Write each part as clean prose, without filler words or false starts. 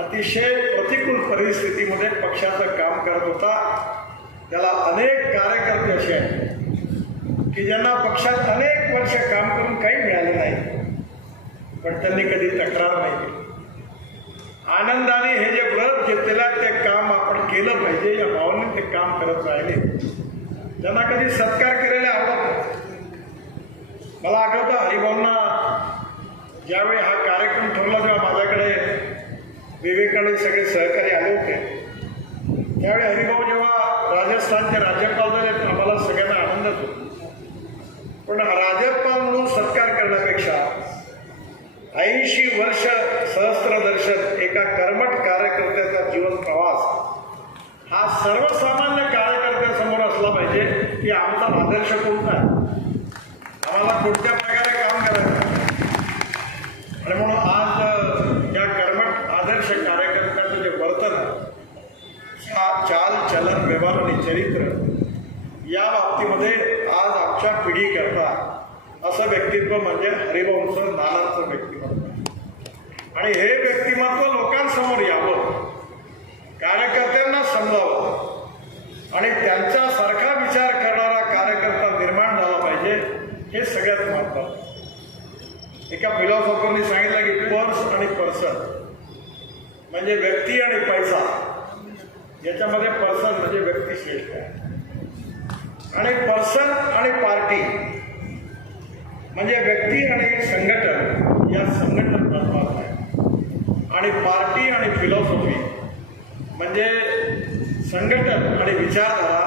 अतिशय प्रतिकूल परिस्थितीमध्ये पक्षाचं काम करत होता. त्याला अनेक कार्यकर्ते असे आहेत की ज्यांना पक्षात अनेक वर्ष काम करून काही मिळाले नाही, पण त्यांनी कधी तक्रार नाही केली. आनंदाने हे जे व्रत घेतलेलं आहे ते काम आपण केलं पाहिजे या भावनेने ते काम करत राहिले. त्यांना कधी सत्कार केलेले आवडत नाही. मला आठवतं हरिभाऊंना ज्यावेळी हा कार्यक्रम ठरला तेव्हा माझ्याकडे विवेकानंद सगळे सहकारी आले होते. त्यावेळी हरिभाऊ जेव्हा राजस्थानचे राज्यपाल झाले आम्हाला सगळ्यांना आनंदच होतो. पण राज्यपाल म्हणून सत्कार करण्यापेक्षा 80 वर्ष सहस्त्रदर्शन एका कर्मठ कार्यकर्त्याचा जीवन प्रवास हा सर्वसामान्य कार्यकर्त्यासमोर असला पाहिजे की आमचा आदर्श कोणता आहे, आम्हाला कोणत्या प्रकारे काम करायचं. आणि म्हणून आज या कर्मठ आदर्श कार्यकर्त्याचं जे वर्तन आहे, चाल चलन व्यवहार आणि चरित्र या बाबतीमध्ये आज आमच्या पिढीकरता असं व्यक्तित्व म्हणजे हरिभाऊंचं नानांचं व्यक्तिमत्व. आणि हे व्यक्तिमत्व लोकांसमोर यावं, कार्यकर्त्यांना समजावं आणि त्यांच्यासारखा विचार करणारा कार्यकर्ता निर्माण झाला पाहिजे, हे सगळ्यात महत्त्वाचं. एका फिलॉसॉफरनी सांगितलं की पर्स आणि पर्सन म्हणजे व्यक्ती आणि पैसा, याच्यामध्ये पर्सन म्हणजे व्यक्ती श्रेष्ठ आहे आणि पर्सन आणि पार्टी म्हणजे व्यक्ती आणि संघटन या संघटन महत्त्वाचं आहे. आणि पार्टी आणि फिलॉसॉफी म्हणजे संघटन आणि विचारधारा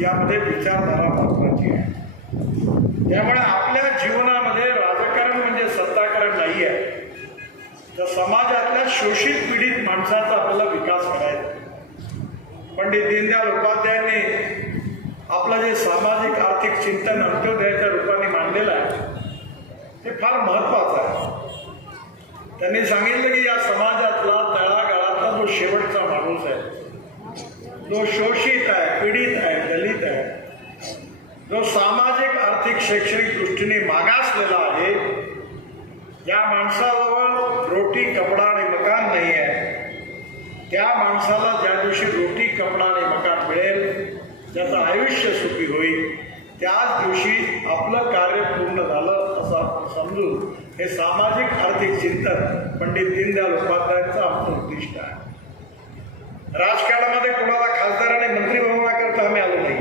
यामध्ये विचारधारा महत्त्वाची आहे. त्यामुळे आपल्या जीवनामध्ये राजकारण म्हणजे सत्ताकरण नाही आहे, तर समाजातल्या शोषित पीडित माणसाचा आपल्याला विकास करायचा. पंडित दीनदयाल उपाध्यायांनी आपलं जे सामाजिक आर्थिक चिंतन अंत्योदयाच्या रूपाने मांडलेलं आहे ते फार महत्त्वाचं आहे. त्यांनी सांगितलं की या समाजातला तळागाळातला जो शेवटचा माणूस आहे, जो शोषित आहे, पीडित आहे, दलित आहे, जो सामाजिक आर्थिक शैक्षणिक दृष्टीने मागासलेला आहे, या माणसाजवळ रोटी कपडा आणि मकान नाही आहे, त्या माणसाला ज्या दिवशी रोटी कपडा आणि मकान मिळेल, त्याचं आयुष्य सुखी होईल, त्याच दिवशी आपलं कार्य पूर्ण झालं असं आपण समजून हे सामाजिक आर्थिक चिंतन पंडित दीनदयाल उपाध्यायांचं आमचं उद्दिष्ट आहे. राजकारणामध्ये कोणाला खासदार आणि मंत्री बनवण्याकरता आम्ही आलो नाही.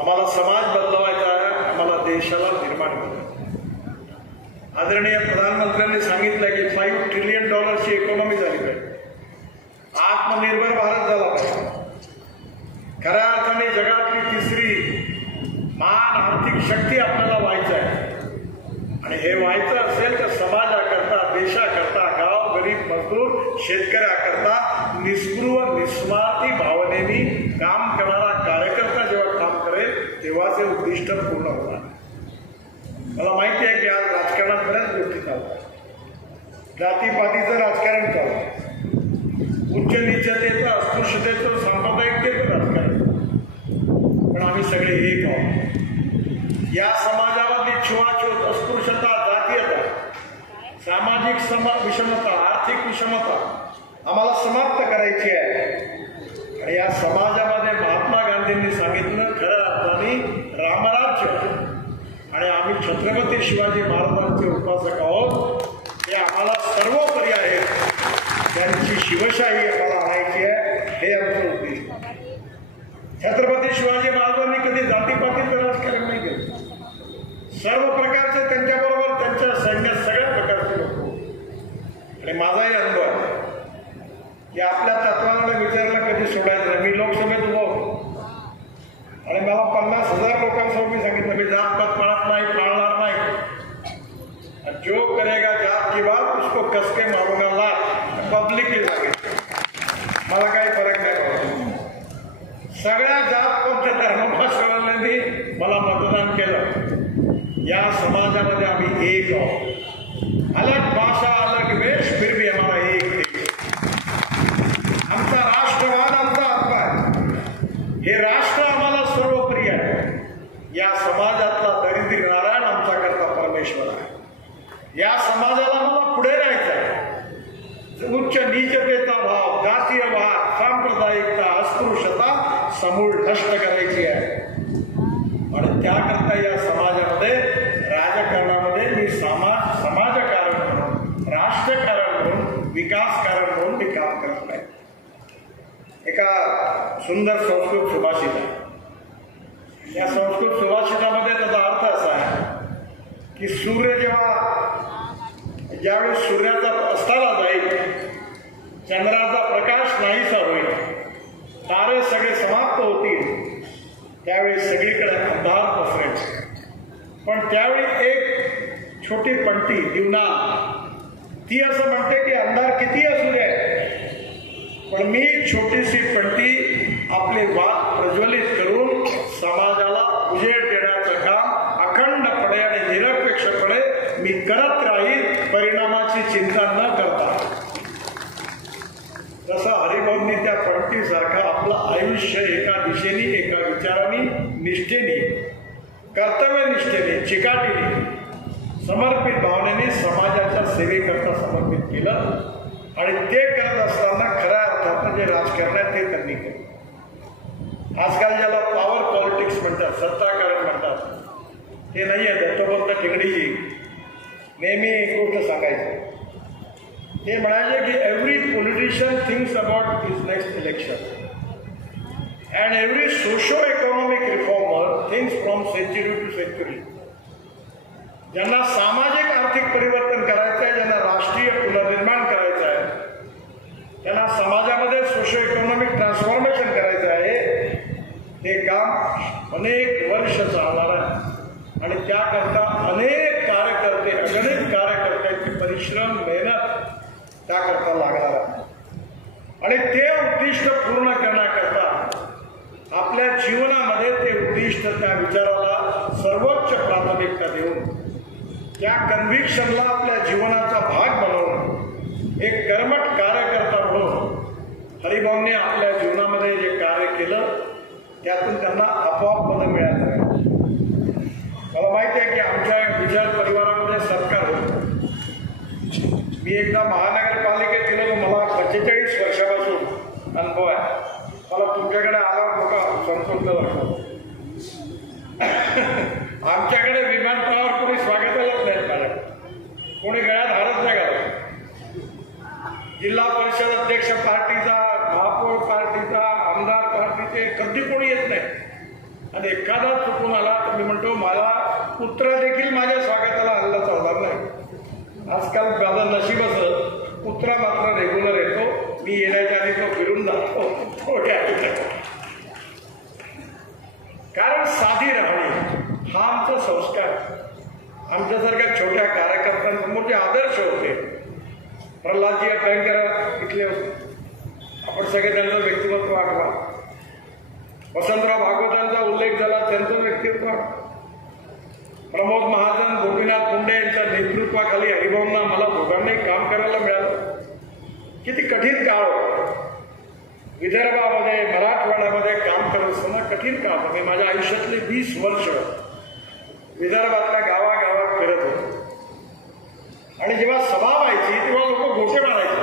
आम्हाला समाज बदलवायचा आहे, आम्हाला देशाला निर्माण करायचं. आदरणीय प्रधानमंत्र्यांनी सांगितलं की $5 ट्रिलियन इकॉनॉमी झाली पाहिजे, आत्मनिर्भर भारत झाला पाहिजे. खऱ्या अर्थाने जगातली तिसरी महान आर्थिक शक्ती आपल्याला व्हायचं आहे. आणि हे व्हायचं असेल तर समाजाकरता, देशाकरता, गाव गरीब मजदूर शेतकऱ्याकरता निस्पृह निस्वार्थी भावनेने काम करणारा कार्यकर्ता जेव्हा काम करेल तेव्हा ते उद्दिष्ट पूर्ण होणार. मला माहिती आहे की आज राजकारणात बऱ्याच गोष्टी चालतात. जातीपातीचं राजकारण चालतं, उच्च नीचतेचं, अस्पृश्यतेचं, सांप्रदायिकतेचं राजकारण. पण आम्ही सगळे एक आहोत. या समाजामधली छुआछूत, अस्पृश्यता, जातीयता, सामाजिक विषमता, आर्थिक विषमता आम्हाला समाप्त करायची आहे. आणि या समाजामध्ये महात्मा गांधींनी सांगितलं खऱ्या अर्थाने रामराज्य. आणि आम्ही छत्रपती शिवाजी महाराजांचे उपासक आहोत. हे आम्हाला सर्वोपरी आहे, त्यांची शिवशाही आम्हाला आणायची आहे, हे आमचं उद्दिष्ट. छत्रपती शिवाजी महाराजांनी कधी जातीपातीचं राजकारण नाही केलं. सर्व प्रकारचे त्यांच्याबरोबर त्यांच्या सैन्यात सगळ्या प्रकारचे लोक. आणि माझाही अनुभव आहे की आपल्या तत्वांना विचारायला कधी सोडायचं नाही. मी लोकसभेत उभा होतो आणि मला 50,000 लोकांसमोर मी सांगितलं मी जातपात पाळत नाही, पाळणार नाही. जो करेगा जात की बात उसको कसके मारूंगा लात, पब्लिकली सांगितलं. मला काही फरक नाही पडत. सगळ्या जात पंथ धर्मभाषणांनी मला मतदान केलं. या समाजामध्ये आम्ही एक आहोत. अलग भाषा, अलग वेश, फिर भी हमारा एक देश. आमचा राष्ट्रवाद आमचा आत्मा आहे. हे राष्ट्र आम्हाला सर्वोपरी आहे. या समाजातला दरिद्री नारायण आमचा करता परमेश्वर आहे. या समाजाला मला पुढे राहायचं आहे. उच्च नीचतेचा भाव, जातीय वाद, सांप्रदायिकता, अस्पृश्यता समूळ नष्ट करायची आहे. आणि त्याकरता या समाजामध्ये, राजकारणामध्ये मी समाजकारण म्हणून, राष्ट्रकारण म्हणून, विकासकारण म्हणून मी काम करत आहे. एका सुंदर संस्कृत सुभाषित आहे. या संस्कृत सुभाषितामध्ये त्याचा अर्थ असा आहे की सूर्य ज्यावेळी सूर्याचा अस्ताला जाईल, चंद्राचा प्रकाश नाहीसा होईल, तारे सगळे समाप्त होतील, त्यावेळी सगळीकडे अंधार पसरेल. पण त्यावेळी एक छोटी पंटी दिवनाल ती असं म्हणते की अंधार किती असू दे, पण मी छोटीशी पंटी आपले वाद प्रज्वलित करून समाजाला उजेड देण्याचं काम अखंडपणे आणि निरपेक्षपणे मी करत राहील, परिणामाची चिंता न करता. तसं हरिभाऊंनी त्या पंक्तीसारखं आपलं आयुष्य एका दिशेने, एका विचाराने, निष्ठेने, कर्तव्यनिष्ठेने, चिकाटीने, समर्पित भावनेने समाजाच्या सेवेकरता समर्पित केलं. आणि ते करत असताना खऱ्या अर्थानं जे राजकारण आहे ते त्यांनी केलं. आजकाल ज्याला पॉवर पॉलिटिक्स म्हणतात, सत्ताकारण म्हणतात, ते नाही आहे. दत्तोपंत ठेंगडीजी नेहमी एक गोष्ट सांगायचं. ते म्हणायचे की every politician thinks about his next election and every socio economic reformer thinks from century to century. ज्यांना सामाजिक आर्थिक परिवर्तन करायचं आहे, ज्यांना राष्ट्रीय पुनर्निर्माण करायचं आहे, त्यांना समाजामध्ये सोशो इकॉनॉमिक ट्रान्सफॉर्मेशन करायचं आहे, हे काम अनेक वर्ष चालणार आहे. आणि त्याकरता अनेक कार्यकर्ते, अगणित कार्यकर्त्यांचे परिश्रम, मेहनत त्याकरता लागणार आहे. आणि ते उद्दिष्ट पूर्ण करण्याकरता आपल्या जीवनामध्ये ते उद्दिष्ट, त्या विचाराला सर्वोच्च प्राथमिकता देऊन, त्या कन्व्हिक्शनला आपल्या जीवनाचा भाग बनवून एक कर्मठ कार्यकर्ता म्हणून हरिभाऊंनी आपल्या जीवनामध्ये जे कार्य केलं त्यातून त्यांना आपोआप पद मिळालं आहे. मला माहिती आहे की आमच्या विचार परिवारामध्ये सरकार होतं. मी एकदा महानगरपालिकेत गेलो, मला 45 वर्षापासून अनुभव आहे. मला तुमच्याकडे आला मोठा संतोष वाटतो. आमच्याकडे विमानतळावर कोणी स्वागतालाच नाही माझ्या, कोणी गळ्यात हारच नाही घालत. जिल्हा परिषद अध्यक्ष पार्टीचा, महापौर पार्टीचा, आमदार पार्टीचे कधी कोणी येत नाही. आणि एखादा चुकून आला तर मी म्हणतो माझा पुत्र देखील माझ्या स्वागताला आलेला चालणार नाही. आजकाल माझं नशीब असं, पुत्रा मात्र रेग्युलर येतो. मी येण्याच्या आधी तो फिरून जातो थोड्या. कारण साधी राहणे हा आमचा संस्कार. आमच्यासारख्या छोट्या कार्यकर्त्यांसमोर जे आदर्श होते, प्रल्हादजी अभ्यंकर इथले होते, आपण सगळे त्यांचं व्यक्तिमत्व आठवा. वसंतराव भागवतांचा उल्लेख झाला, त्यांचं व्यक्तित्व. प्रमोद महाजन, गोपीनाथ मुंडे यांच्या नेतृत्वाखाली हरिभाऊंना, मला दोघांनाही काम करायला मिळालं. किती कठीण काळ होता. विदर्भामध्ये, मराठवाड्यामध्ये काम करत असताना कठीण काळ होतं. मी माझ्या आयुष्यातले 20 वर्ष विदर्भातल्या गावागावात फिरत होतो. आणि जेव्हा सभा व्हायची तेव्हा लोक गोटे मारायचे,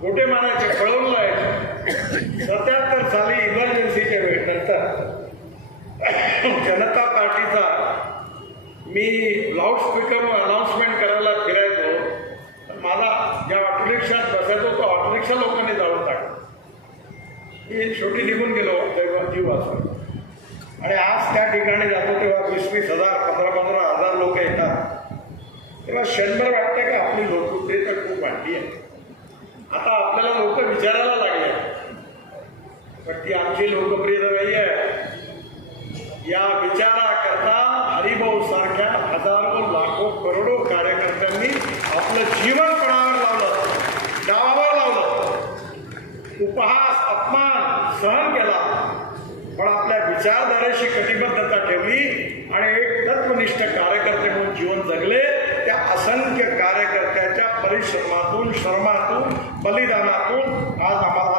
गोटे मारायचे, पळवून लावायचे. 77 साली इमर्जन्सीच्या वेळ नंतर जनता पार्टीचा मी लाऊडस्पीकरवर अनाऊन्समेंट करायला फिरायचो. मला ज्या ऑटोरिक्षात बसायचो तो ऑटोरिक्षा लोकांनी जाळून टाकला. मी शेवटी निघून गेलो तेव्हा जीव वाचून. आणि आज त्या ठिकाणी जातो तेव्हा 20-20 हजार, 15-15 हजार लोक येतात. तेव्हा क्षणभर वाटतं का आपली लोकप्रियता खूप वाढली आहे. आता आपल्याला लोक विचारायला लागले, पण ती आमची लोकप्रियता नाही आहे. या विचाराकरता हरिभाऊ सारख्या हजारो, लाखो, करोडो कार्यकर्त्यांनी आपलं जीवन पणावर लावलं, डावावर लावलं, उपहास, अपमान सहन केला, पण आपल्या विचारधारेशी कटिबद्धता ठेवली आणि एक तत्वनिष्ठ कार्यकर्ते म्हणून जीवन जगले. त्या असंख्य कार्यकर्त्याच्या परिश्रमातून, श्रमातून, बलिदानातून आज आम्हाला